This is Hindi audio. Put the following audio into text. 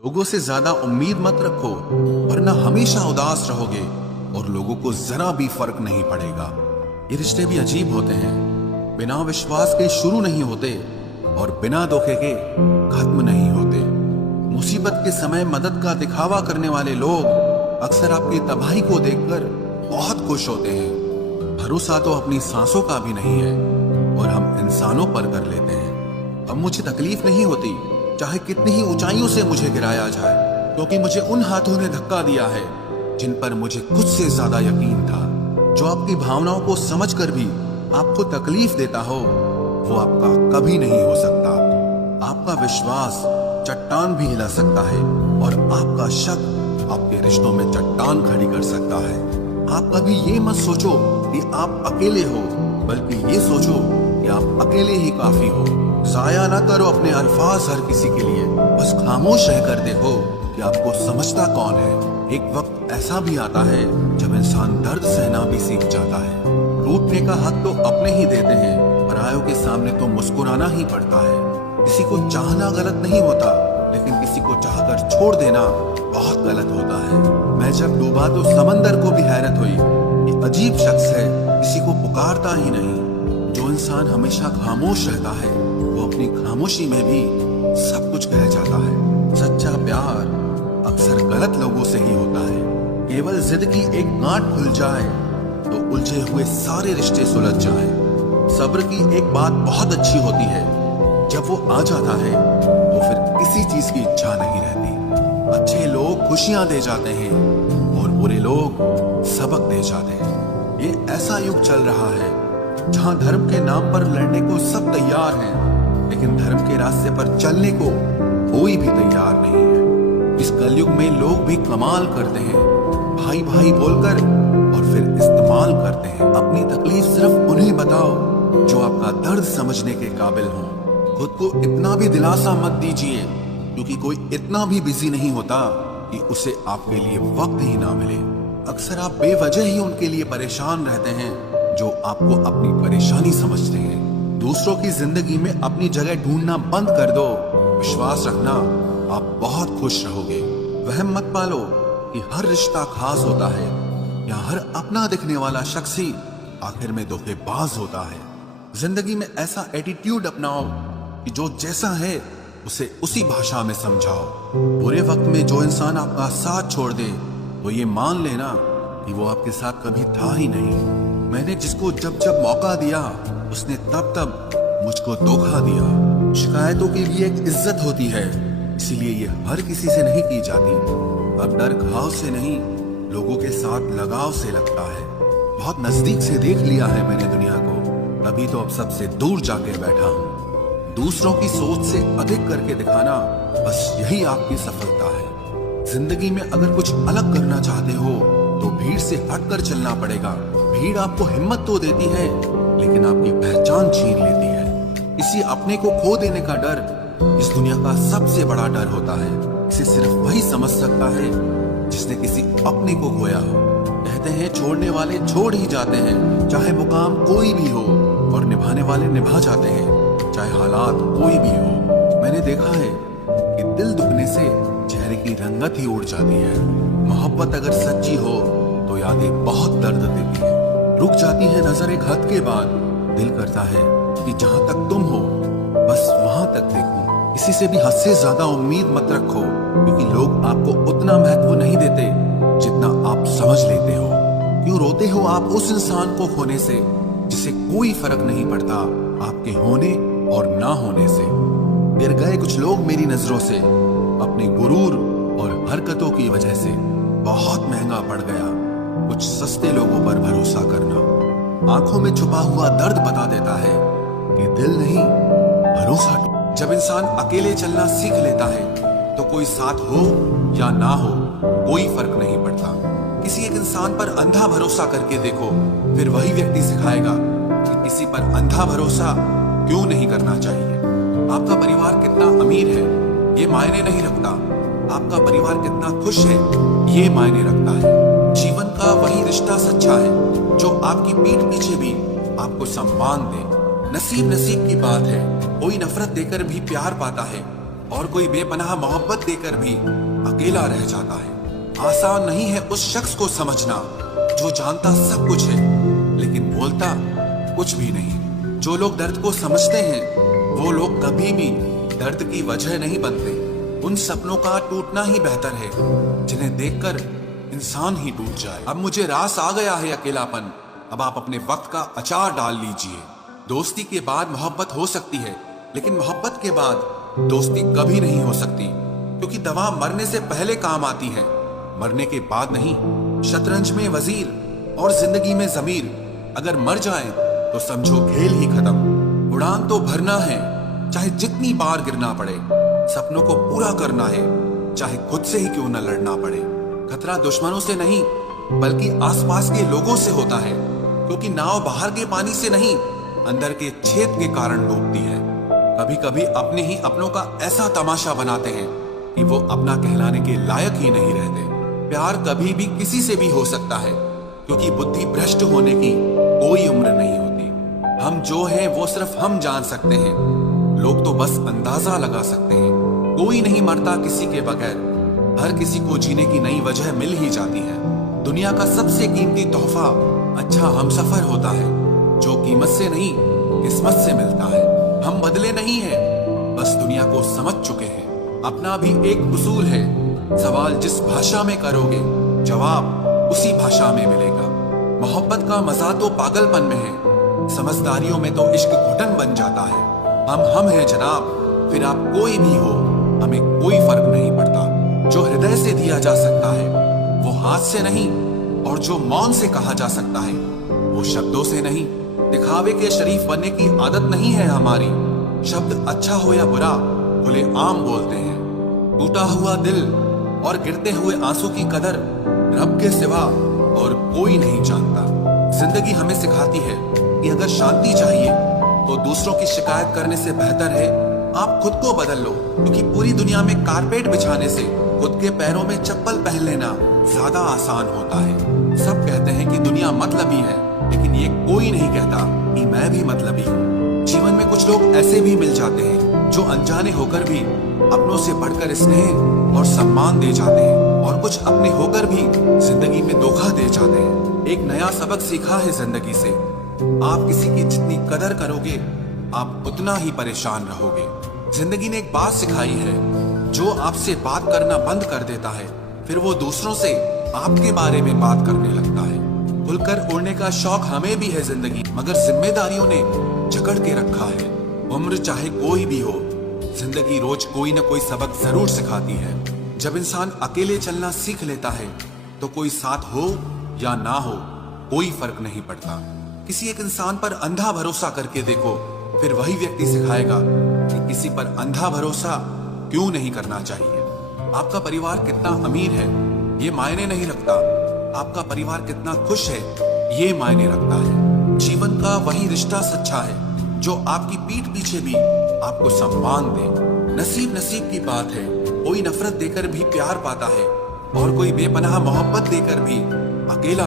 लोगों से ज्यादा उम्मीद मत रखो, वरना हमेशा उदास रहोगे और लोगों को जरा भी फर्क नहीं पड़ेगा। ये रिश्ते भी अजीब होते हैं, बिना विश्वास के शुरू नहीं होते और बिना धोखे के खत्म नहीं होते। मुसीबत के समय मदद का दिखावा करने वाले लोग अक्सर आपकी तबाही को देखकर बहुत खुश होते हैं। भरोसा तो अपनी सांसों का भी नहीं है और हम इंसानों पर कर लेते हैं। अब मुझे तकलीफ नहीं होती चाहे कितनी ही ऊंचाइयों से मुझे गिराया जाए, क्योंकि मुझे उन हाथों ने धक्का दिया है जिन पर मुझे खुद से ज्यादा यकीन था। जो आपकी भावनाओं को समझकर भी आपको तकलीफ देता हो वो आपका कभी नहीं हो सकता। आपका विश्वास चट्टान भी हिला सकता है और आपका शक आपके रिश्तों में चट्टान खड़ी कर सकता है। आप कभी ये मत सोचो कि आप अकेले हो, बल्कि ये सोचो कि आप अकेले ही काफी हो। जाया ना करो अपने अल्फाज हर किसी के लिए, बस खामोश रहकर देखो कि आपको समझता कौन है। एक वक्त ऐसा भी आता है जब इंसान दर्द सहना भी सीख जाता है। रूठने का हक तो अपने ही देते हैं, परायों के सामने तो मुस्कुराना ही पड़ता है। किसी को चाहना गलत नहीं होता, लेकिन किसी को चाहकर छोड़ देना बहुत गलत होता है। मैं जब डूबा तो समंदर को भी हैरत हुई, ये अजीब शख्स है, किसी को पुकारता ही नहीं। जो इंसान हमेशा खामोश रहता है वो अपनी खामोशी में भी सब कुछ कह जाता है। सच्चा प्यार अक्सर गलत लोगों से ही होता है। केवल जिद की एक गांठ खुल जाए तो उलझे हुए सारे रिश्ते सुलझ जाएं। सब्र की एक बात बहुत अच्छी होती है, जब वो आ जाता है तो फिर किसी चीज की इच्छा नहीं रहती। अच्छे लोग खुशियां दे जाते हैं और बुरे लोग सबक दे जाते हैं। ये ऐसा युग चल रहा है जहां धर्म के नाम पर लड़ने को सब तैयार हैं, लेकिन धर्म के रास्ते पर चलने को कोई भी तैयार नहीं है। इस कलयुग में लोग भी कमाल करते हैं, भाई भाई बोलकर और फिर इस्तेमाल करते हैं। अपनी तकलीफ सिर्फ उन्हें बताओ जो आपका दर्द समझने के काबिल हो। खुद को इतना भी दिलासा मत दीजिए, क्योंकि कोई इतना भी बिजी नहीं होता कि उसे आपके लिए वक्त ही ना मिले। अक्सर आप बेवजह ही उनके लिए परेशान रहते हैं जो आपको अपनी परेशानी समझते हैं। दूसरों की जिंदगी में अपनी जगह ढूंढना बंद कर दो। विश्वास रखना, आप बहुत खुश रहोगे। वहम मत पालो कि हर रिश्ता खास होता है या हर अपना दिखने वाला शख्स ही आखिर में धोखेबाज होता है। जिंदगी में ऐसा एटीट्यूड अपनाओ कि जो जैसा है उसे उसी भाषा में समझाओ। बुरे वक्त में जो इंसान आपका साथ छोड़ दे वो ये मान लेना कि वो आपके साथ कभी था ही नहीं। मैंने जिसको जब जब मौका दिया उसने तब तब मुझको धोखा दिया। शिकायतों की भी एक इज्जत होती है, इसीलिए ये हर किसी से नहीं की जाती। अब डर घाव से नहीं, लोगों के साथ लगाव से लगता है। बहुत नजदीक से देख लिया है मैंने दुनिया को, तभी तो अब सबसे दूर जाके बैठा हूँ। दूसरों की सोच से अधिक करके दिखाना, बस यही आपकी सफलता है। जिंदगी में अगर कुछ अलग करना चाहते हो तो भीड़ से हटकर चलना पड़ेगा। भीड़ आपको हिम्मत तो देती है, लेकिन आपकी पहचान छीन लेती है। किसी अपने को खो देने का डर इस दुनिया का सबसे बड़ा डर होता है। इसे सिर्फ वही समझ सकता है जिसने किसी अपने को खोया हो। कहते हैं छोड़ने वाले छोड़ ही जाते हैं, चाहे मुकाम कोई भी हो, और निभाने वाले निभा जाते हैं, चाहे हालात कोई भी हो। मैंने देखा है कि दिल दुखने से चेहरे की रंगत ही उड़ जाती है। मोहब्बत अगर सच्ची हो तो यादें बहुत दर्द देती है। रुक जाती है नजर एक हद के बाद। दिल करता है कि जहां तक तुम हो बस वहां तक देखूं। किसी से भी हद से ज्यादा उम्मीद मत रखो, क्योंकि लोग आपको उतना महत्व नहीं देते जितना आप समझ लेते हो। क्यों रोते हो आप उस इंसान को खोने से जिसे कोई फर्क नहीं पड़ता आपके होने और ना होने से। गिर गए कुछ लोग मेरी नजरों से अपने गुरूर और हरकतों की वजह से। बहुत महंगा पड़ गया कुछ सस्ते लोगों पर भरोसा करना। आंखों में छुपा हुआ दर्द बता देता है कि दिल नहीं, भरोसा। जब इंसान अकेले चलना सीख लेता है तो कोई साथ हो या ना हो कोई फर्क नहीं पड़ता। किसी एक इंसान पर अंधा भरोसा करके देखो, फिर वही व्यक्ति सिखाएगा कि किसी पर अंधा भरोसा क्यों नहीं करना चाहिए। आपका परिवार कितना अमीर है ये मायने नहीं रखता, आपका परिवार कितना खुश है ये मायने रखता है। जीवन का वही रिश्ता सच्चा है जो आपकी पीठ पीछे भी आपको सम्मान दे। नसीब नसीब की बात है, कोई नफरत देकर भी प्यार पाता है, और कोई बेपनाह मोहब्बत देकर भी अकेला रह जाता है। आसान नहीं है उस शख्स को समझना जो जानता सब कुछ है लेकिन बोलता कुछ भी नहीं। जो लोग दर्द को समझते हैं वो लोग कभी भी दर्द की वजह नहीं बनते। उन सपनों का टूटना ही बेहतर है जिन्हें देखकर इंसान ही टूट जाए। अब मुझे रास आ गया है अकेलापन, अब आप अपने वक्त का अचार डाल लीजिए। दोस्ती के बाद मोहब्बत हो सकती है लेकिन मोहब्बत के बाद दोस्ती कभी नहीं हो सकती, क्योंकि दवा मरने से पहले काम आती है, मरने के बाद नहीं। शतरंज में वजीर और जिंदगी में जमीर अगर मर जाए तो समझो खेल ही खत्म। उड़ान तो भरना है चाहे जितनी बार गिरना पड़े, सपनों को पूरा करना है चाहे खुद से ही क्यों न लड़ना पड़े। खतरा दुश्मनों से नहीं बल्कि आसपास के लोगों से होता है, क्योंकि नाव बाहर के पानी से नहीं अंदर के छेद के कारण डूबती है। कभी कभी अपने ही अपनों का ऐसा तमाशा बनाते हैं कि वो अपना कहलाने के लायक ही नहीं रहते। प्यार कभी भी किसी से भी हो सकता है, क्योंकि बुद्धि भ्रष्ट होने की कोई उम्र नहीं होती। हम जो हैं वो सिर्फ हम जान सकते हैं, लोग तो बस अंदाजा लगा सकते हैं। कोई नहीं मरता किसी के बगैर, हर किसी को जीने की नई वजह मिल ही जाती है। दुनिया का सबसे कीमती तोहफा अच्छा हमसफर होता है, जो कीमत से नहीं किस्मत से मिलता है। हम बदले नहीं हैं, बस दुनिया को समझ चुके हैं। अपना भी एक उसूल है, सवाल जिस भाषा में करोगे जवाब उसी भाषा में मिलेगा। मोहब्बत का मजा तो पागलपन में है, समझदारियों में तो इश्क घुटन बन जाता है। हम हैं जनाब, फिर आप कोई भी हो, हमें कोई फर्क नहीं पड़ता। जो हृदय से दिया जा सकता है वो हाथ से नहीं, और जो मौन से कहा जा सकता है वो शब्दों से नहीं। दिखावे के शरीफ बनने की आदत नहीं है हमारी, शब्द अच्छा हो या बुरा खुले आम बोलते हैं। टूटा हुआ दिल और गिरते हुए आंसू की कदर रब के सिवा और कोई नहीं जानता। जिंदगी हमें सिखाती है कि अगर शांति चाहिए तो दूसरों की शिकायत करने से बेहतर है आप खुद को बदल लो, क्योंकि पूरी दुनिया में कारपेट बिछाने से खुद के पैरों में चप्पल पहन लेना ज्यादा आसान होता है। सब कहते हैं कि दुनिया मतलबी है, लेकिन ये कोई नहीं कहता कि मैं भी मतलबी हूँ। जीवन में कुछ लोग ऐसे भी मिल जाते हैं जो अनजाने होकर भी अपनों से बढ़कर स्नेह और सम्मान दे जाते हैं, और कुछ अपने होकर भी जिंदगी में धोखा दे जाते हैं। एक नया सबक सीखा है जिंदगी से, आप किसी की जितनी कदर करोगे आप उतना ही परेशान रहोगे। जिंदगी ने एक बात सिखाई है, जो आपसे बात करना बंद कर देता है फिर वो दूसरों से आपके बारे में बात करने लगता है। खुलकर उड़ने का शौक हमें भी है जिंदगी, मगर जिम्मेदारियों ने जकड़ के रखा है। उम्र चाहे कोई भी हो, जिंदगी रोज कोई न कोई सबक जरूर सिखाती है। जब इंसान अकेले चलना सीख लेता है तो कोई साथ हो या ना हो कोई फर्क नहीं पड़ता। किसी एक इंसान पर अंधा भरोसा करके देखो, फिर वही व्यक्ति सिखाएगा कि किसी पर अंधा भरोसा क्यों नहीं करना चाहिए। आपका परिवार कितना अमीर है ये मायने नहीं रखता, आपका परिवार कितना खुश है ये मायने रखता है। जीवन का वही रिश्ता सच्चा है जो आपकी पीठ पीछे भी आपको सम्मान दे। नसीब नसीब की बात है, कोई नफरत देकर भी प्यार पाता है और कोई बेपनाह मोहब्बत देकर भी अकेला